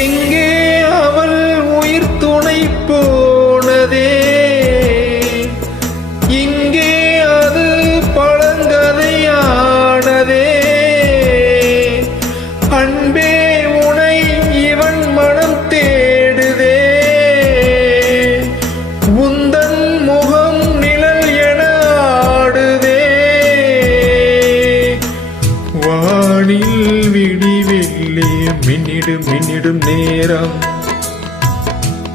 எங்கே அவள் உயிர் துணை போனதே, இங்கே அது பழங்கதையானதே. அன்பே உனை இவன் மனம் தேடுதே, உந்தன் முகம் நிழல் என ஆடுதே. வானில் விடிவெள்ளி மின்னிடும் மின்னிடும் நேரம்,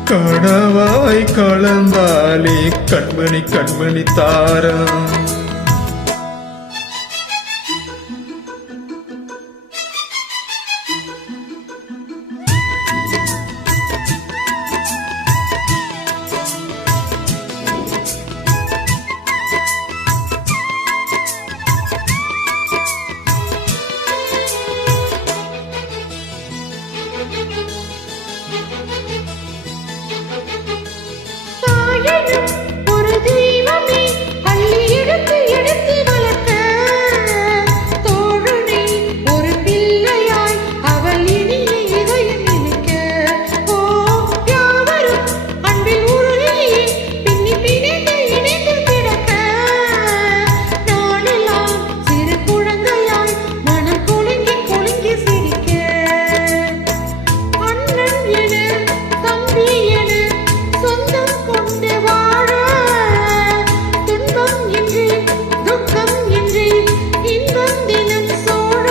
கனவாய் கலந்தாலே கண்மணி கண்மணி தாரம். ஒரு தெய்வமே அள்ளி எடுத்து எடுத்து வளர்க்க, தோழனை ஒரு பிள்ளையாய் அவள் இனிய இதயம் நினைக்க. ஓ யாவரும் அன்பில் உருகி பின்னி பிணைந்து இணைந்து கிடக்க, நானெல்லாம் சிறு குழந்தையாய் மனம் குலுங்கி குலுங்கி சிரிக்க. அண்ணன் என தம்பி என சொந்தம் கொண்டு வாழ, துன்பம் இன்றி துக்கம் இன்றி இன்பம் தினம் சோழ.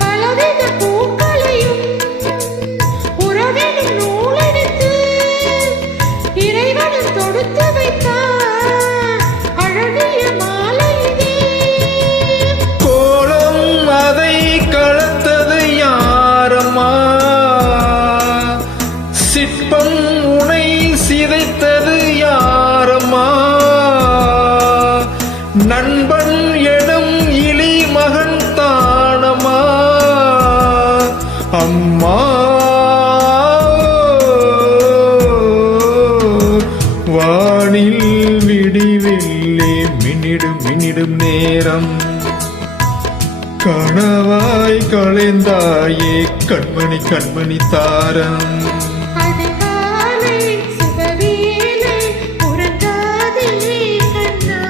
பலவித பூக்களையும் உறவினும் நூலெடுத்து இறைவனும் தொடுத்து வைத்த அழகிய மாலை இதே. கோலம் அதை கலத்தது யாரம்மா, சிற்பம் உனை சிதைத்தது யாரம்மா. நண்பன் எனும் இளி மகன் தானம்மா அம்மா. வானில் விடிவெள்ளி மின்னிடும் மின்னிடும் நேரம், கனவாய் களைந்தாயே கண்மணி கண்மணி தாரம். அதிகாலை சுபவேளை உறங்காதே கண்ணா,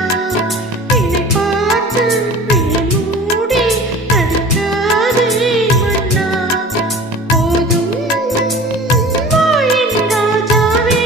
என்னை பார்த்து விழி மூடி அடிக்காதே மன்னா. போதும் வா என் ராஜாவே.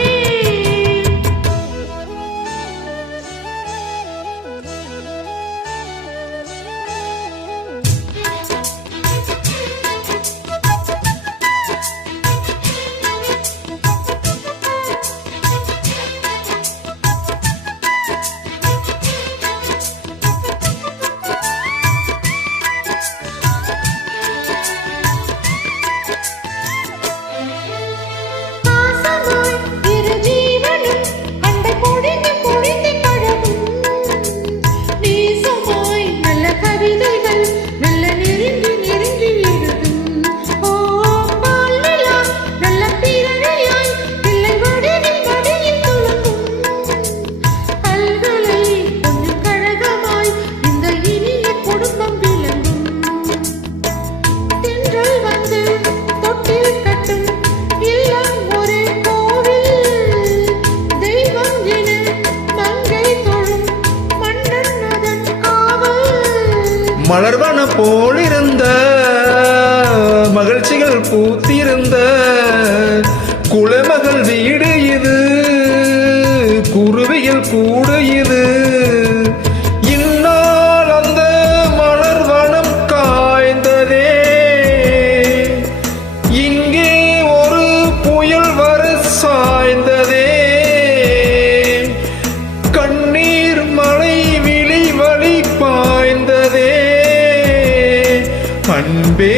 பாசமாய் இரு ஜீவனும் அன்பை பொழிந்து பொழிந்து பழகும், நேசமாய் நல்ல கவிதைகள் நல்ல நெருங்கி நெருங்கி எழுதும். ஓ பால்நிலா நல்ல பிறழையாய் பிள்ளை வடிவில் வடியில் துளங்கும், பல்கலை கொஞ்சம் கழகமாய் இந்த இனிய குடும்பம் விளங்கும். தென்றல் வந்து தொட்டில் கட்டும் இல்லம் ஒரு கோவில், தெய்வம் என மங்கை தொழும் மன்னன் அதன் காவல். மலர்வன போலிருந்த மகிழ்ச்சிகள் பூத்திருந்த குலமகள் வீடு இது. கோயில் கூட இது. இந்நாள் அந்த மலர் வனம் காய்ந்ததே. இங்கே ஒரு புயல் வர சாய்ந்ததே. கண்ணீர் மழை விழி வழி பாய்ந்ததே. அன்பே